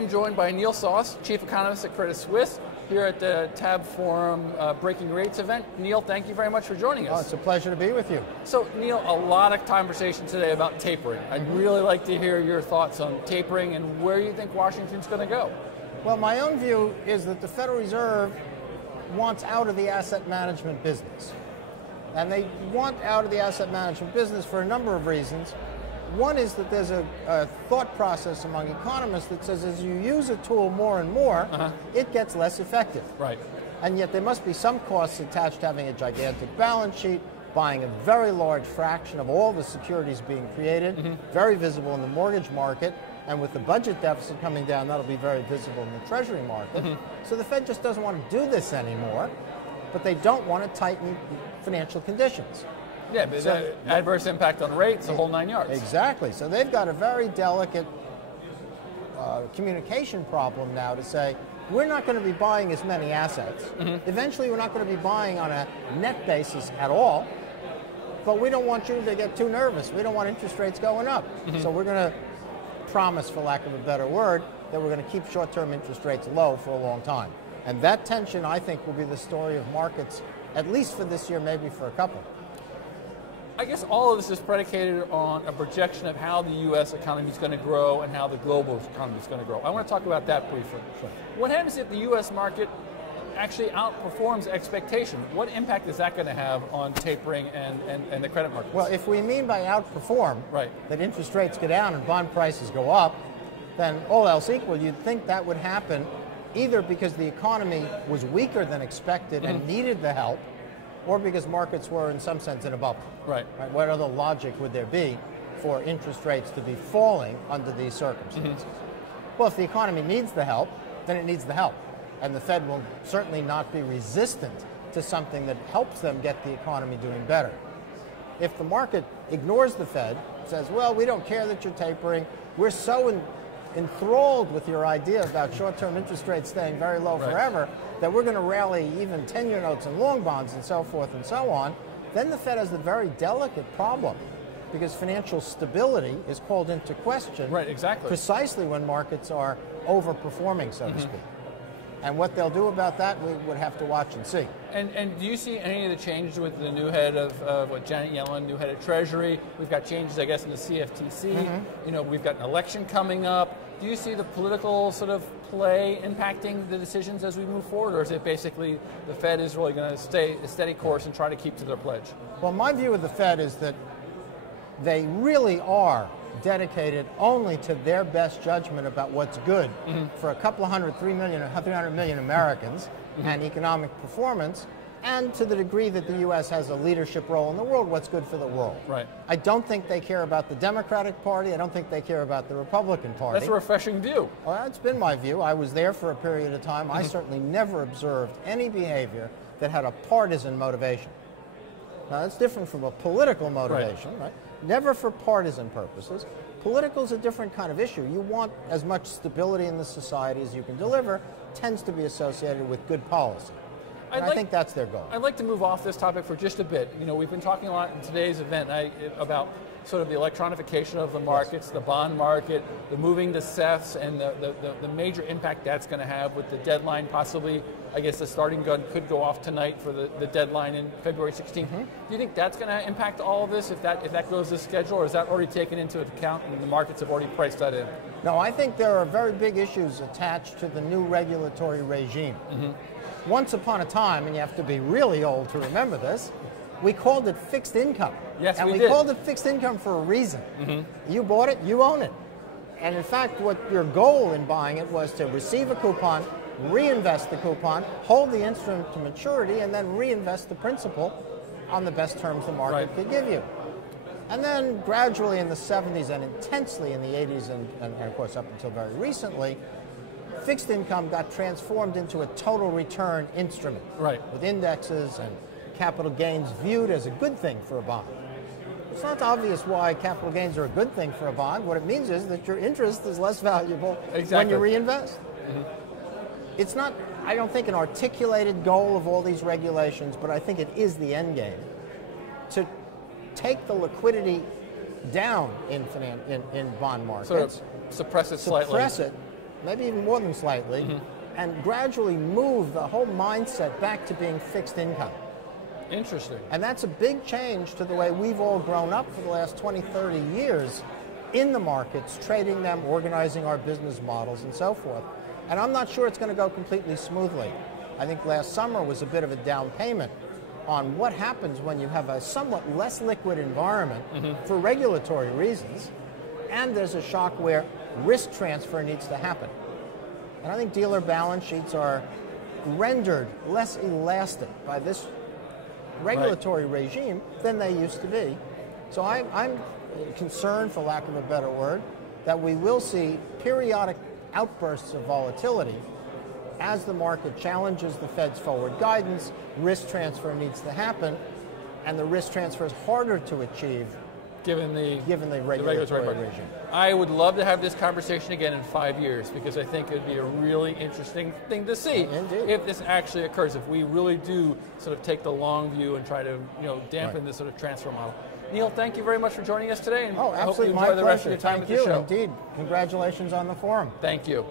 am joined by Neal Soss, Chief Economist at Credit Suisse, here at the TabbFORUM Breaking Rates event. Neal, thank you very much for joining us. Oh, it's a pleasure to be with you. So, Neal, a lot of conversation today about tapering. I'd really like to hear your thoughts on tapering and where you think Washington's going to go. Well, my own view is that the Federal Reserve wants out of the asset management business. And they want out of the asset management business for a number of reasons. One is that there's a thought process among economists that says as you use a tool more and more, it gets less effective. Right. And yet there must be some costs attached to having a gigantic balance sheet, buying a very large fraction of all the securities being created, very visible in the mortgage market, and with the budget deficit coming down, that'll be very visible in the Treasury market. So the Fed just doesn't want to do this anymore, but they don't want to tighten financial conditions. Yeah, but so, adverse impact on rates, the whole 9 yards. Exactly. So they've got a very delicate communication problem now to say, we're not going to be buying as many assets. Eventually, we're not going to be buying on a net basis at all, but we don't want you to get too nervous. We don't want interest rates going up. So we're going to promise, for lack of a better word, that we're going to keep short-term interest rates low for a long time. And that tension, I think, will be the story of markets, at least for this year, maybe for a couple. I guess all of this is predicated on a projection of how the U.S. economy is going to grow and how the global economy is going to grow. I want to talk about that briefly. Sure. What happens if the U.S. market actually outperforms expectation? What impact is that going to have on tapering and the credit markets? Well, if we mean by outperform that interest rates go down and bond prices go up, then all else equal, you'd think that would happen either because the economy was weaker than expected and needed the help, or because markets were, in some sense, in a bubble. Right. What other logic would there be for interest rates to be falling under these circumstances? Well, if the economy needs the help, then it needs the help. And the Fed will certainly not be resistant to something that helps them get the economy doing better. If the market ignores the Fed, says, well, we don't care that you're tapering, we're so enthralled with your idea about short-term interest rates staying very low forever that we're going to rally even 10-year notes and long bonds and so forth and so on, then the Fed has the very delicate problem because financial stability is called into question precisely when markets are overperforming, so to speak. And what they'll do about that, we would have to watch and see. And do you see any of the changes with the new head of Janet Yellen, new head of Treasury? We've got changes, I guess, in the CFTC. You know, we've got an election coming up. Do you see the political sort of play impacting the decisions as we move forward, or is it basically the Fed is really going to stay a steady course and try to keep to their pledge? Well, my view of the Fed is that they really are dedicated only to their best judgment about what's good for a couple of 300 million Americans and economic performance, and to the degree that the U.S. has a leadership role in the world, what's good for the world. Right. I don't think they care about the Democratic Party. I don't think they care about the Republican Party. That's a refreshing view. Well, that's been my view. I was there for a period of time. I certainly never observed any behavior that had a partisan motivation. Now, that's different from a political motivation, right? Never for partisan purposes. Political is a different kind of issue. You want as much stability in the society as you can deliver, tends to be associated with good policy. And I think that's their goal. I'd like to move off this topic for just a bit. You know, we've been talking a lot in today's event about sort of the electronification of the markets, the bond market, the moving to CEFs, and the major impact that's going to have with the deadline. Possibly, I guess the starting gun could go off tonight for the deadline in February 16th. Do you think that's going to impact all of this if that goes as scheduled, or is that already taken into account and the markets have already priced that in? No, I think there are very big issues attached to the new regulatory regime. Once upon a time, and you have to be really old to remember this, we called it fixed income. Yes, and we called it fixed income for a reason. You bought it, you own it. And in fact, what your goal in buying it was to receive a coupon, reinvest the coupon, hold the instrument to maturity, and then reinvest the principal on the best terms the market could give you. And then gradually in the 70s and intensely in the 80s and of course up until very recently, fixed income got transformed into a total return instrument with indexes and capital gains viewed as a good thing for a bond. It's not obvious why capital gains are a good thing for a bond. What it means is that your interest is less valuable when you reinvest. It's not, I don't think, an articulated goal of all these regulations, but I think it is the end game. To take the liquidity down in bond markets. Sort of suppress it slightly. Suppress it, maybe even more than slightly, and gradually move the whole mindset back to being fixed income. Interesting. And that's a big change to the way we've all grown up for the last 20, 30 years in the markets, trading them, organizing our business models, and so forth. And I'm not sure it's going to go completely smoothly. I think last summer was a bit of a down payment on what happens when you have a somewhat less liquid environment for regulatory reasons, and there's a shock where risk transfer needs to happen. And I think dealer balance sheets are rendered less elastic by this regulatory regime than they used to be. So I'm concerned, for lack of a better word, that we will see periodic outbursts of volatility as the market challenges the Fed's forward guidance. Risk transfer needs to happen, and the risk transfer is harder to achieve given the regulatory regime. I would love to have this conversation again in 5 years, because I think it would be a really interesting thing to see if this actually occurs, if we really do sort of take the long view and try to dampen this sort of transfer model. Neal, thank you very much for joining us today, and absolutely, I hope you enjoy the rest of pleasure. your time Thank at the show. Indeed. Congratulations on the forum. Thank you.